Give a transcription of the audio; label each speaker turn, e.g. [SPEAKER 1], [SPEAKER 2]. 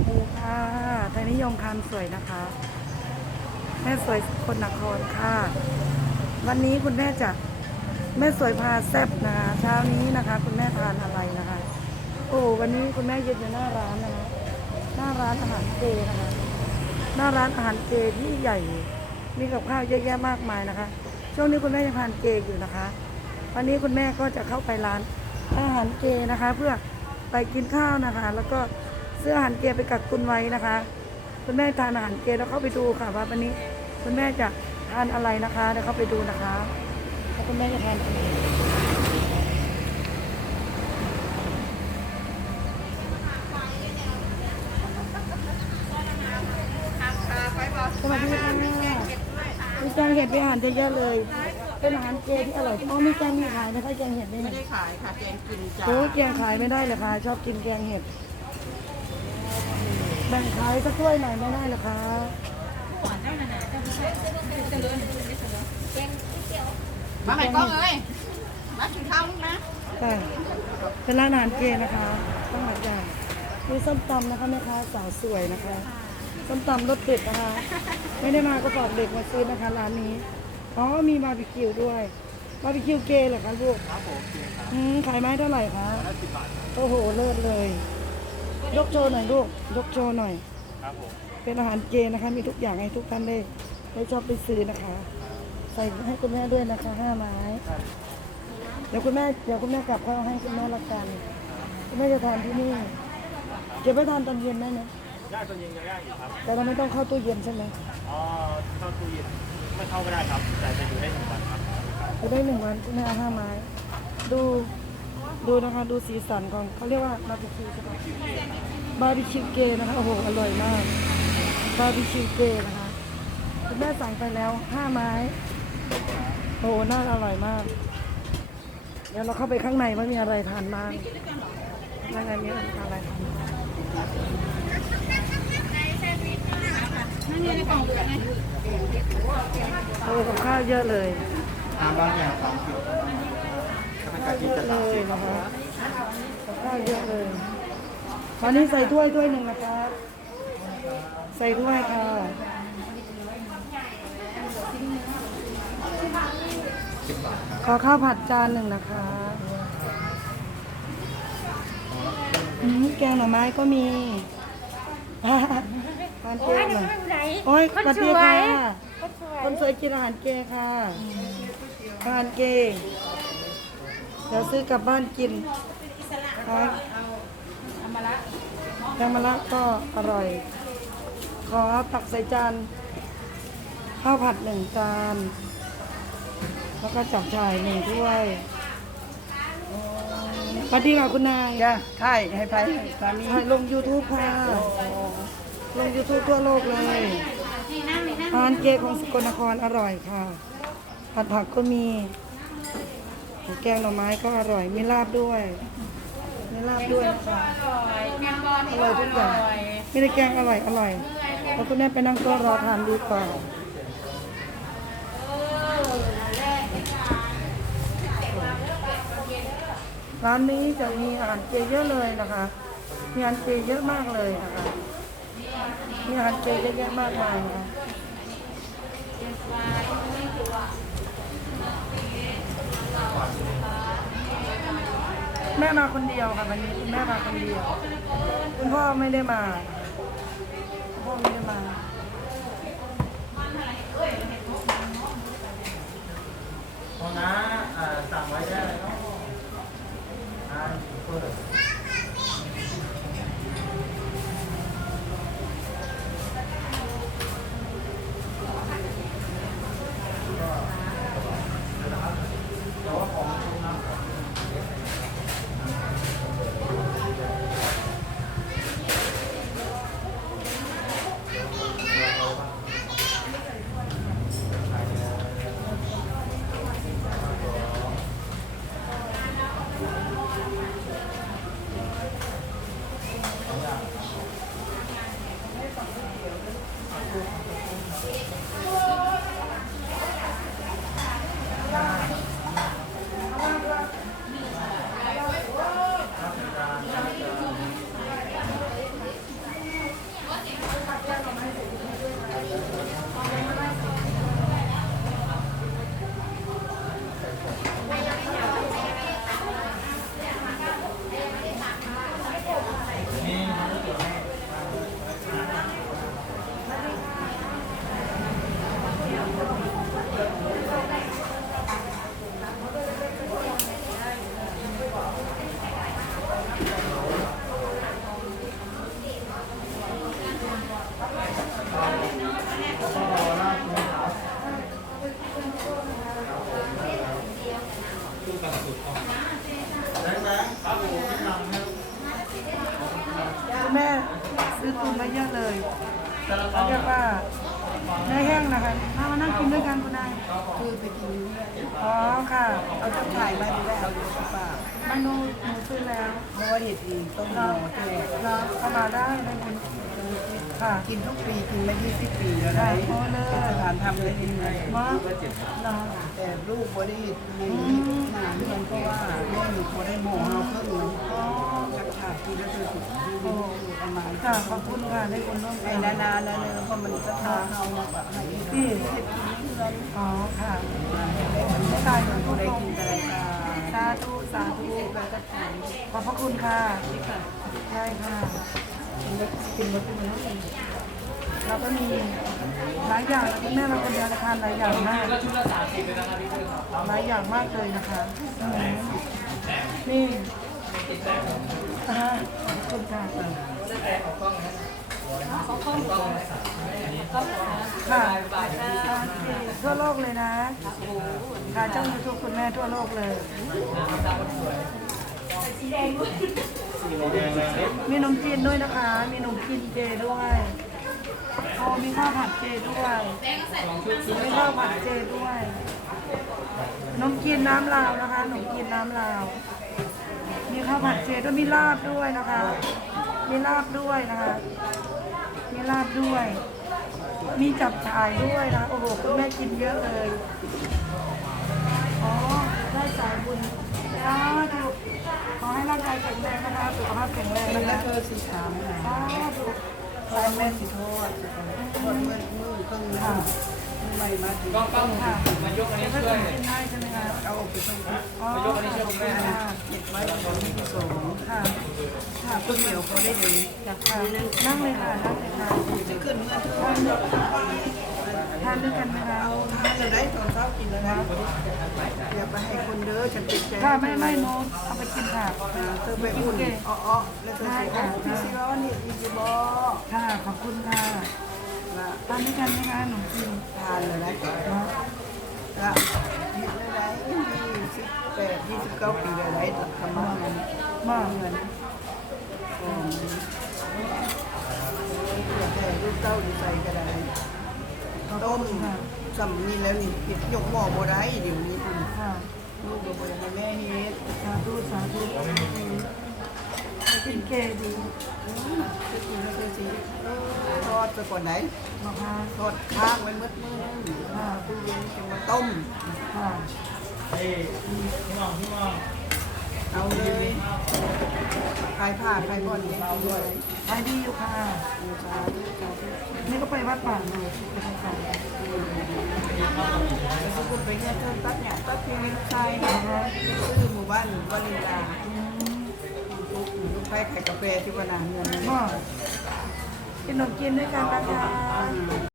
[SPEAKER 1] วัสดีค่ะไทยนิยมคำสวยนะคะ แม่สวยคนนครค่ะ วันนี้คุณแม่จะแม่สวยพาแซบนะคะ เช้านี้นะคะ คุณแม่ทานอะไรนะคะ โอ้วันนี้คุณแม่ยืนอยู่หน้าร้านนะคะ หน้าร้านอาหารเจนะคะ หน้าร้านอาหารเจที่ใหญ่ มีกับข้าวเยอะแยะมากมายนะคะ ช่วงนี้คุณแม่ยังทานเจอยู่นะคะ วันนี้คุณแม่ก็จะเข้าไปร้านอาหารเจนะคะ เพื่อไปกินข้าวนะคะ แล้วก็ ซื้ออาหารเจไปกักตุนไว้นะคะ คุณแม่ทานอาหารเจแล้วเข้าไปดูค่ะ ว่าวันนี้คุณแม่จะทานอะไรนะคะเดี๋ยวเข้าไปดูนะคะคุณแม่จะทานอะไรสวัสดีค่ะมีแกงเห็ดเป็นอาหารเยอะๆเลย เป็นอาหารเจที่อร่อยอ๋อมีแกงมีขายนะคะแกงเห็ด
[SPEAKER 2] ไม่ได้ขายค่ะแกงกินจ้า
[SPEAKER 1] โอ้แกงขายไม่ได้เลยค่ะ ชอบกินแกงเห็ด แบ่งขายสักถ้วยหน่อยไม่ได้เหรอคะ
[SPEAKER 2] มาใหม่ก้องเอ้ยมากินข้าวลูกนะ
[SPEAKER 1] ค่ะเป็นร้านอาหารเจนะคะ ต้องหลายอย่างมีส้มตำนะคะแม่ค้าสาวสวยนะคะ ส้มตำรสเด็ดนะคะ ไม่ได้มาก็ฝากเด็กมาซื้อนะคะร้านนี้ อ๋อ มีบาร์บีคิวด้วย บาร์บีคิวเกย์เหรอคะลูก
[SPEAKER 3] ครับผมเพียงครับ
[SPEAKER 1] อืมขายไม้เท่าไหร่คะ
[SPEAKER 3] ละสิบบาท
[SPEAKER 1] โอ้โห เลิศเลย ยกโชว์หน่อยลูก ยกโชว์หน่อย
[SPEAKER 3] ครับผม
[SPEAKER 1] เป็นอาหารเจนะคะ มีทุกอย่างให้ทุกท่านได้ได้ชอบไปซื้อนะคะ ใส่ให้คุณแม่ด้วยนะคะห้าไม้ เดี๋ยวคุณแม่เดี๋ยวคุณแม่กลับเข้าให้คุณแม่ละกัน คุณแม่จะทานที่นี่ เก็บไว้ทานตอนเย็นได้ไหม
[SPEAKER 3] ย่างตอนเย็นยังย่างอยู่ครับ
[SPEAKER 1] แต่เราไม่ต้องเข้าตู้เย็นใช่ไหม
[SPEAKER 3] อ๋อเข้าตู้เย็นไม่เข้าก็ได้ครับ แต่จะอยู่ได้หนึ่งวันครับ
[SPEAKER 1] จะได้หนึ่งวันคุณแม่เอาห้าไม้ ดูดูนะคะ ดูสีสันของเขาเรียกว่าบาร์บีคิวใช่ไหม บาร์บีคิวเกนะคะโอ้โหอร่อยมากบาร์บีคิวเกนะคะคุณแม่สั่งไปแล้วห้าไม้โอ้โหน่าอร่อยมาก เดี๋ยวเราเข้าไปข้างในว่ามีอะไรทานบ้างข้างในมีอะไรทานบ้างโอ้กับข้าวเยอะเลย
[SPEAKER 3] ทำบางอย่างความเกี่ยวกับเป็นการกิน
[SPEAKER 1] เย
[SPEAKER 3] จะ
[SPEAKER 1] อะ
[SPEAKER 3] ตัด
[SPEAKER 1] เลย
[SPEAKER 3] สิน
[SPEAKER 1] นะคะกับข้าวเยอะเลย ตอนนี้ใส่ถ้วยถ้วยหนึ่งนะครับ ใส่ถ้วยค่ะขอข้าวผัดจานหนึ่งนะคะอืมแกงหน่อไม้ก็มีทานเจหน่อยโอ้ยสวัสดีค่ะคนสวยกินอาหารเจค่ะอาหารเจเดี๋ยวซื้อกลับบ้านกินครับ ยำมะระก็อร่อย ขอตักใส่จานข้าวผัดหนึ่งจานแล้วก็จับชายหนึ่งถ้วยสวัสดีค่ะคุณนาย
[SPEAKER 2] จ้าใช่ให้ไปสามี
[SPEAKER 1] ถ่ายลง YouTube ค่ะ ลง YouTube ทั่วโลกเลยอาหารเจของสกลนครอร่อยค่ะ ผัดผักก็มี แกงหน่อไม้ก็อร่อย มีลาบด้วย มีลาบด้วยนะคะอร่อยทุกอย่างมีแต่แกงอร่อยอร่อยแล้วคุณแม่ไปนั่งโต๊ะรอทานดีกว่าร้านนี้จะมีอาหารเจเยอะเลยนะคะ มีอาหารเจเยอะมากเลยนะคะ มีอาหารเจเยอะแยะมากมายนะคะ แม่มาคนเดียวค่ะวันนี้คุณแม่มาคนเดียว คุณพ่อไม่ได้มาคุณพ่อไม่ได้มา
[SPEAKER 3] ตอนน้าอ่าสั่งไว้ได้เลยเนาะอ่าเปิด
[SPEAKER 1] คุณแม่ซื้อตุนมาเยอะเลยเขารียกว่าเนื้อแห้งนะคะมามานั่งกินด้วยกันก็ได้
[SPEAKER 2] คือไปกิน
[SPEAKER 1] อ๋อค่ะ
[SPEAKER 2] เอาจะถ่ายไว้ดูแลเอาดูปา
[SPEAKER 1] กมันดูหนูซื้อแล้ว
[SPEAKER 2] เพราะว่าเห็ดอีกต้อ
[SPEAKER 1] งร
[SPEAKER 2] อ
[SPEAKER 1] เข้ามาได้เลยคุณ ค่ะ
[SPEAKER 2] กินทุกปีกินมา20ปีแล้ว
[SPEAKER 1] ได้
[SPEAKER 2] นะ
[SPEAKER 1] โอ้เลย
[SPEAKER 2] สถานทำเลยนี่ไง
[SPEAKER 1] มาเรา
[SPEAKER 2] แต่ลูกบริหิตในหนาเดือนเพราะว่าแม่หนูพอได้โมงเราเพิ่งหนู
[SPEAKER 1] อ๋อ
[SPEAKER 2] รักษากินแล้วเธอถูกประมาณ
[SPEAKER 1] ค่ะขอบคุณค่ะได้คุณร่วม
[SPEAKER 2] ไป
[SPEAKER 1] กัน
[SPEAKER 2] นานๆนะเนอะเพราะมันก็ทาเฮามาแบบให้ที่
[SPEAKER 1] พี่
[SPEAKER 2] เห็ดกินนี่เรา
[SPEAKER 1] อ๋อค่ะไม่ตายหนู
[SPEAKER 2] พ
[SPEAKER 1] พู
[SPEAKER 2] อ
[SPEAKER 1] ด
[SPEAKER 2] ได้
[SPEAKER 1] ตรง
[SPEAKER 2] กินอะไรกัน
[SPEAKER 1] สาธุสาธุขอบพระคุณค่ะใช่ค่ะ
[SPEAKER 2] กินมากินมา
[SPEAKER 1] เราก็มีหลายอย่างนะคุณแม่เราคนเดียวทานหลายอย่างมาก
[SPEAKER 3] แล้วชุดละสามสิบเลยนะครับพี่เพื่อนครับ
[SPEAKER 1] หลายอย่างมากเลยนะคะอืมนี่อ่าขอบคุณค่ะค่ะทั่วโลกเลยนะค่ะเจ้ายูทูบคุณแม่ทั่วโลกเลย มีนมจีนด้วยนะคะ มีนมจีนเจด้วยโอ้มีข้าวผัดเจด้วยมีข้าวผัดเจด้วยนมจีนน้ำลาวนะคะนมจีนน้ำลาว มีข้าวผัดเจด้วยมีลาบด้วยนะคะ มีลาบด้วยนะคะ มีลาบด้วย มีจับฉ่ายด้วยนะ โอ้โหคุณแม่กินเยอะเลย อ๋อ ได้สายบุญสาธุขอให้ร่างกายแข็งแรงนะคะ สุขภาพ แข็งแรง
[SPEAKER 2] นะก็
[SPEAKER 1] คะ
[SPEAKER 2] คือสีขาวนะ
[SPEAKER 1] สาธุ
[SPEAKER 2] พอแม่สีโทษโทอดเมื่อมือเครื่องมือใหม่มาถึง
[SPEAKER 3] กล้องกล้องมายกอันนี้ช่วย
[SPEAKER 1] ได้ใช่ไหมคะ
[SPEAKER 2] เอาไปต้อง
[SPEAKER 3] มายกอันนี้ช่วยผมด้วยนะ
[SPEAKER 2] เก็บไว้ตรงที่สอง
[SPEAKER 1] ค่ะ
[SPEAKER 2] ค่ะก๋วยเตี๋ยวเขาได้เลย
[SPEAKER 1] ค่ะนั่งเลยค่ะนั่งเลยค่ะ
[SPEAKER 2] จะขึ้นเมื่อเธอ
[SPEAKER 1] ทานด้วยกันไหมคะ
[SPEAKER 2] เอาทานเราได้ตอนเช้ากินแล้วนะอย่าไปให้คนเด้อฉันติดใจ
[SPEAKER 1] ค่ะไม่ไม่โน้ต เอาไปกินค่ะ
[SPEAKER 2] เธอไปอุ่นอ๋อแล้วเธอสิอ๋อพี่ซิร้อนนี่พี่ซิบอ
[SPEAKER 1] ค่ะขอบคุณค่ะทานด้วยกันไหมคะหนูกิน
[SPEAKER 2] ทานเลยนะ
[SPEAKER 1] เนาะ
[SPEAKER 2] ก็ยึดได้ยี่สิบแปดยี่สิบเก้าปีเลยได้ประมาณนั้น
[SPEAKER 1] มา
[SPEAKER 2] เงินอยากให้ลูกเต้าดีใจก็ได้ต้มสำนีแล้วนี่ผิดยกหม้อบ่ได้เดี๋ยวนี้
[SPEAKER 1] คุณค่ะ
[SPEAKER 2] ลูกก็บ่อยากให้แม่เฮ็ด
[SPEAKER 1] สาธุสาธุกินแกดี
[SPEAKER 2] จะกินไม่เคยสิทอดไปก่อนไหน
[SPEAKER 1] มาค่ะ
[SPEAKER 2] ทอดค้างไว้มืดมือนึงตู้เย็นจะมาต้ม
[SPEAKER 1] ค่ะ
[SPEAKER 3] เฮ้ยพี่มองพี่มอง
[SPEAKER 2] เอาเลยขายผ้าขายบอลเอาด้วย
[SPEAKER 1] ขายดีอยู่ค่ะนี่ก็ไปวัดป่าเลยไปทำขาว
[SPEAKER 2] แล้วก็ไปเงินเทินตัดเนี่ยตัดเพียงลูกชายนะคะซื้อหมู่บ้านวาลินดาไปขายกาแฟที่วานานเงิน
[SPEAKER 1] ก็กินขนมกินด้วยกันนะคะ